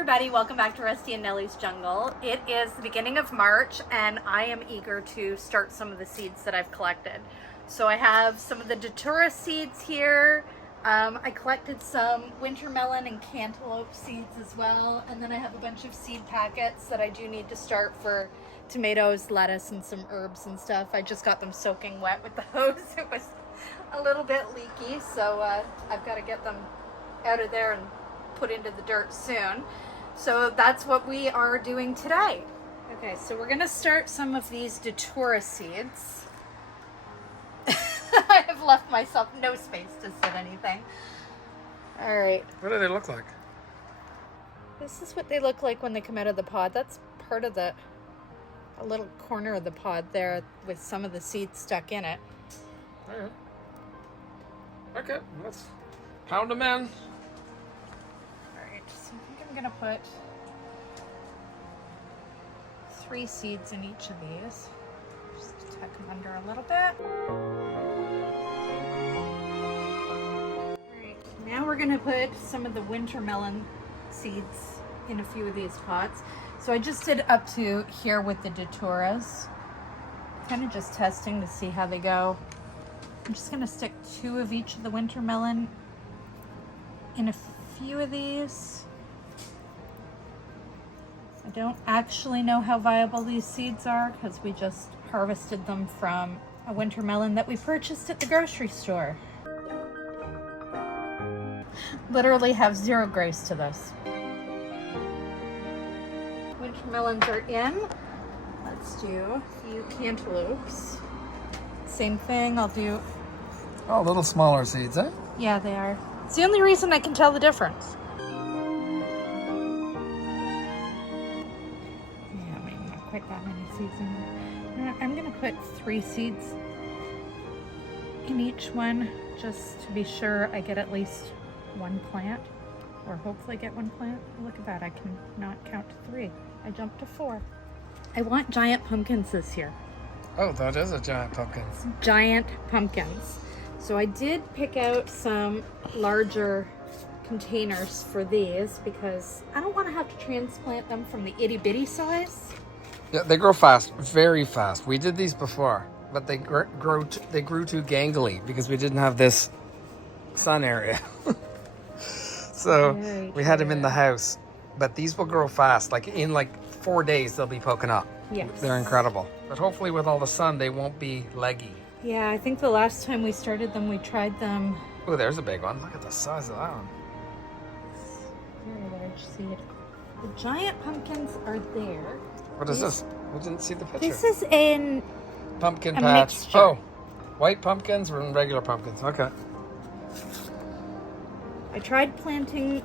everybody, welcome back to Rusty and Nelly's Jungle. It is the beginning of March and I am eager to start some of the seeds that I've collected. So I have some of the datura seeds here. I collected some winter melon and cantaloupe seeds as well, and then I have a bunch of seed packets that I do need to start for tomatoes, lettuce, and some herbs and stuff. I just got them soaking wet with the hose. It was a little bit leaky, so I've got to get them out of there and put into the dirt soon. So that's what we are doing today. Okay, so we're gonna start some of these datura seeds. I have left myself no space to sit anything. All right. What do they look like? This is what they look like when they come out of the pod. That's part of a little corner of the pod there with some of the seeds stuck in it. All right. Okay, let's pound them in. So I think I'm gonna put 3 seeds in each of these. Just to tuck them under a little bit. Alright, now we're gonna put some of the winter melon seeds in a few of these pots. So I just did up to here with the daturas. Kind of just testing to see how they go. I'm just gonna stick 2 of each of the winter melon in a few of these. I don't actually know how viable these seeds are because we just harvested them from a winter melon that we purchased at the grocery store. Literally have 0 grace to this. Winter melons are in. Let's do a few cantaloupes. Same thing, I'll do... Oh, little smaller seeds, eh? Yeah, they are. It's the only reason I can tell the difference. Yeah, maybe not quite that many seeds in there. I'm gonna put 3 seeds in each one just to be sure I get at least 1 plant, or hopefully get 1 plant. Look at that, I can not count to 3. I jumped to 4. I want giant pumpkins this year. Oh, that is a giant pumpkin. Giant pumpkins. So I did pick out some larger containers for these because I don't want to have to transplant them from the itty bitty size. Yeah, they grow fast, very fast. We did these before, but they grew too gangly because we didn't have this sun area. So we had them in the house. But these will grow fast. Like in 4 days, they'll be poking up. Yes. They're incredible. But hopefully with all the sun, they won't be leggy. Yeah, I think the last time we started them, we tried them. Oh, there's a big one. Look at the size of that one. Very large seed. The giant pumpkins are there. What is this? We didn't see the picture. This is in pumpkin a patch. mixture. Oh, white pumpkins or regular pumpkins? Okay. I tried planting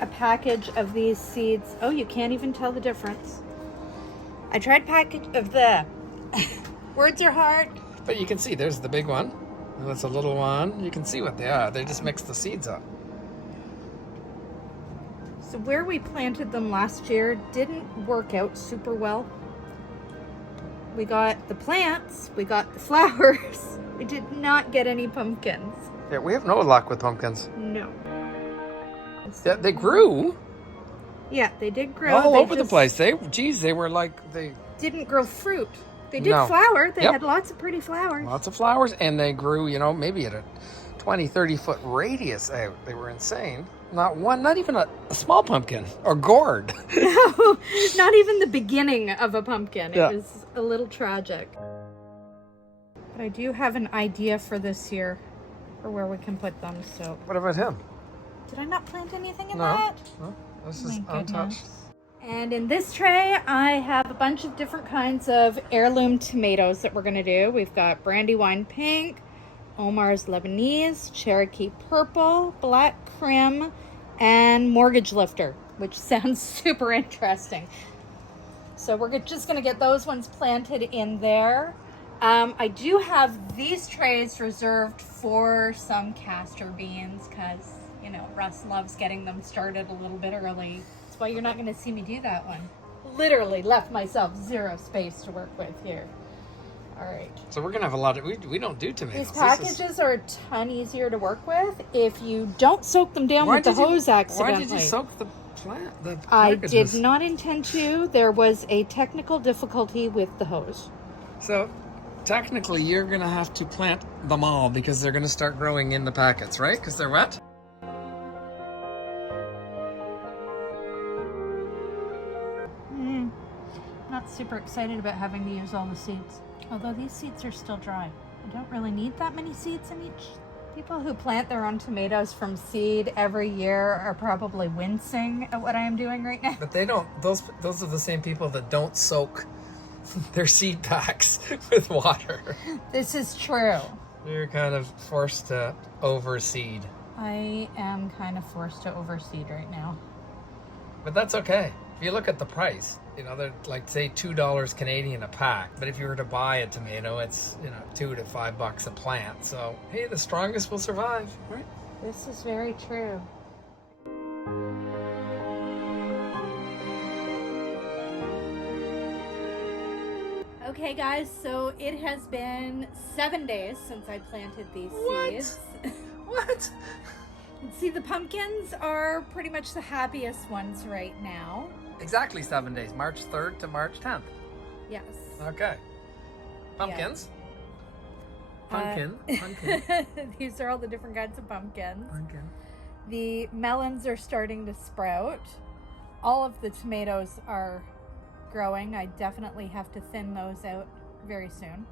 a package of these seeds. Oh, you can't even tell the difference. I tried package of the... Words are hard. But you can see there's the big one. And that's a little one. You can see what they are. They just mix the seeds up. So where we planted them last year didn't work out super well. We got the plants, we got the flowers. We did not get any pumpkins. Yeah, we have no luck with pumpkins. No. Yeah, they grew Yeah, they did grow. all They over the just place. They were like, they didn't grow fruit. They did No. flower. They Yep. had lots of pretty flowers. lots of flowers, and they grew, maybe at a 20, 30-foot radius out. They were insane. Not even a small pumpkin or gourd. No, not even the beginning of a pumpkin. Yeah. It was a little tragic. But I do have an idea for this year for where we can put them. So, What about him? did I not plant anything in No. that? No, this Oh is my untouched. goodness. And in this tray, I have a bunch of different kinds of heirloom tomatoes that we're going to do. We've got Brandywine Pink, Omar's Lebanese, Cherokee Purple, Black Crim, and Mortgage Lifter, which sounds super interesting. So we're just going to get those ones planted in there. I do have these trays reserved for some castor beans because, Russ loves getting them started a little bit early. That's why you're not going to see me do that one. Literally left myself 0 space to work with here. All right. So we're gonna have a lot of. We don't do tomatoes. These packages are a ton easier to work with if you don't soak them down with the hose accidentally. Why did you soak plant the I packages. did not intend to. There was a technical difficulty with the hose. So technically you're going to have to plant them all because they're going to start growing in the packets, right? Because they're wet? Not super excited about having to use all the seeds. Although these seeds are still dry. I don't really need that many seeds in each. People who plant their own tomatoes from seed every year are probably wincing at what I am doing right now. But they don't, those are the same people that don't soak their seed packs with water. This is true. You're kind of forced to overseed. I am kind of forced to overseed right now. But that's okay. If you look at the price, you know, they're like, say, $2 Canadian a pack. But if you were to buy a tomato, it's, you know, $2 to $5 a plant. So, hey, the strongest will survive, right? This is very true. Okay, guys, so it has been 7 days since I planted these seeds. What? See, the pumpkins are pretty much the happiest ones right now. Exactly 7 days, March 3rd to March 10th. Yes. Okay. Pumpkins. Yeah. Pumpkin. These are all the different kinds of pumpkins. Pumpkin. The melons are starting to sprout. All of the tomatoes are growing. I definitely have to thin those out very soon.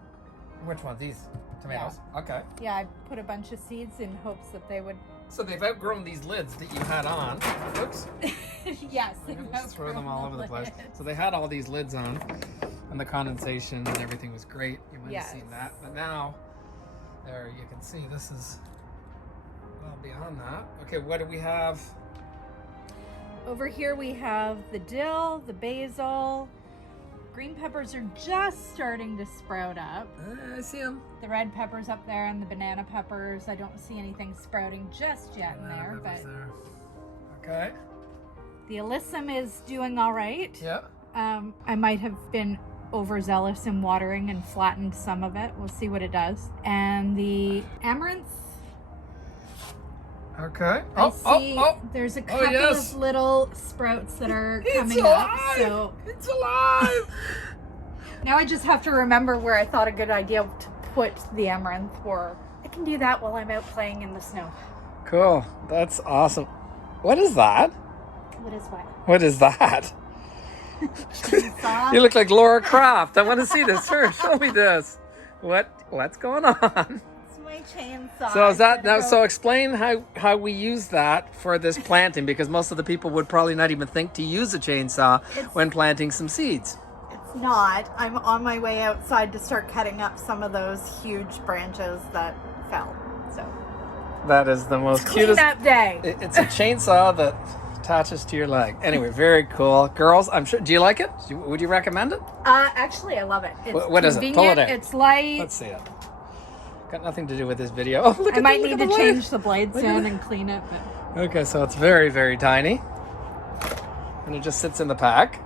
Which ones? These tomatoes? Yeah. Okay. Yeah, I put a bunch of seeds in hopes that they would... So they've outgrown these lids that you had on. Oops. Yes. Just throw them all over the place. So they had all these lids on, and the condensation and everything was great. You might have seen that. But now, there you can see this is well beyond that. Okay, what do we have? Over here we have the dill, the basil. Green peppers are just starting to sprout up. I see them. The red peppers up there and the banana peppers. I don't see anything sprouting just yet in there, but there. Okay. the alyssum is doing all right. Yeah. I might have been overzealous in watering and flattened some of it. We'll see what it does. And the amaranth, okay. I see there's a couple of little sprouts that are coming up. So it's alive. now I just have to remember where I thought a good idea to put the amaranth were. I can do that while I'm out playing in the snow. Cool. That's awesome. What is that? What is what? What is that? Chainsaw. You look like Laura Croft. I want to see this. Show me this. What's going on? My chainsaw. So is that now? So explain how we use that for this planting, because most of the people would probably not even think to use a chainsaw when planting some seeds. It's not. I'm on my way outside to start cutting up some of those huge branches that fell. So that is the most cutest cleanup day. It's a chainsaw that attaches to your leg. Anyway, very cool, girls. I'm sure. Do you like it? Would you recommend it? Actually, I love it. It's what is it? Pull it out. It's light. Let's see it. Got nothing to do with this video. Oh, look I at might look need at to the change the blade soon and clean it. But... Okay, so it's very, very tiny, and it just sits in the pack,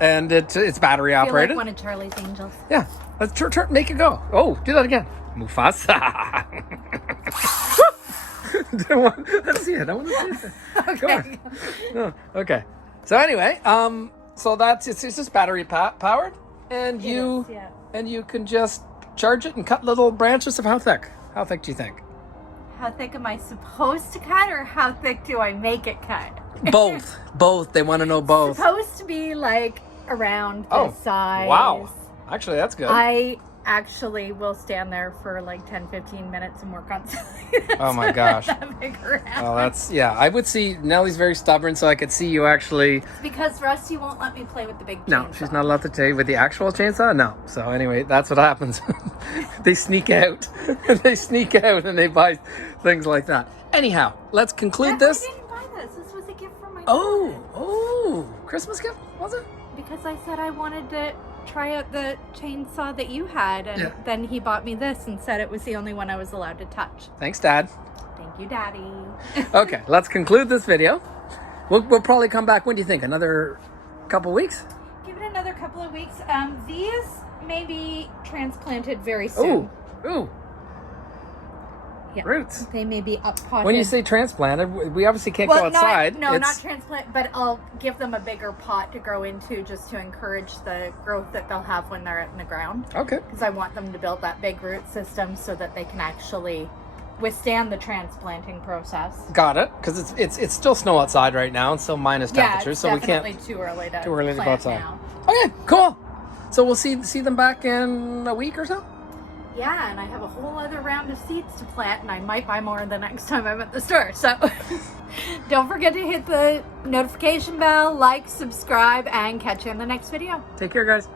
and it's battery I feel operated. like one of Charlie's Angels. Yeah, let's make it go. Oh, do that again, Mufasa. Let's see it. I want to see it. Okay. No. Okay. So anyway, so it's just battery powered, and you can just charge it and cut little branches of how thick? How thick do you think? How thick am I supposed to cut, or how thick do I make it cut? Both. Both. They want to know both. Supposed to be like around this size. Wow. Actually, that's good. I actually will stand there for like 10-15 minutes and work on something. Oh my gosh. Well, that's, yeah. I would see, Nelly's very stubborn, so I could see you actually... It's because Rusty won't let me play with the big chainsaw. No, she's not allowed to tell you with the actual chainsaw? No. So anyway, that's what happens. They sneak out. They sneak out and they buy things like that. Anyhow, let's conclude this. I didn't buy this. This was a gift from my dad. Oh, Christmas gift, was it? Because I said I wanted to try out the chainsaw that you had, and then he bought me this and said it was the only one I was allowed to touch. Thanks, Dad. Thank you, Daddy. Okay, let's conclude this video. We'll probably come back, when do you think? Another couple weeks? Give it another couple of weeks. These may be transplanted very soon. Ooh. Yeah. Roots. They may be up potted. When you say transplanted, we obviously can't go outside. Not transplant, but I'll give them a bigger pot to grow into just to encourage the growth that they'll have when they're in the ground. Okay. Because I want them to build that big root system so that they can actually withstand the transplanting process. Got it. Because it's still snow outside right now. It's still minus temperatures, so we can't. Too early to go outside. now. Okay, cool. So we'll see them back in a week or so. Yeah, and I have a whole other round of seeds to plant, and I might buy more the next time I'm at the store. So don't forget to hit the notification bell, like, subscribe, and catch you in the next video. Take care, guys.